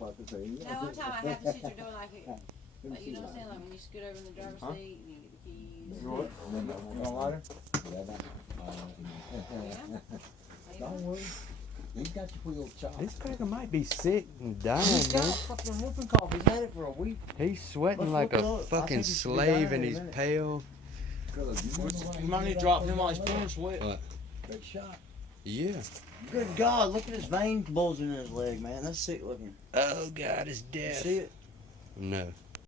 motherfucker. So, you No, one time I had to sit your door like it. Let me Like, you know see what I'm saying? that. Like when you scoot over in the driver's Huh? seat, you get the keys. You what? You want lighter? Yeah, that. Yeah. Don't worry. He's got your wheels chopped. This nigga might be sick and dying, He's got man. fucking whooping cough. He's had it for a week. He's sweating Let's like look it a up. I fucking think he should be slave dying and in a he's minute. pale. Cause you remember when You might need to drop him while he's pouring sweat. What? Big shot. Yeah. Good God, look at his veins bulging in his leg, man. That's sick looking. Oh God, it's You death. see it? No.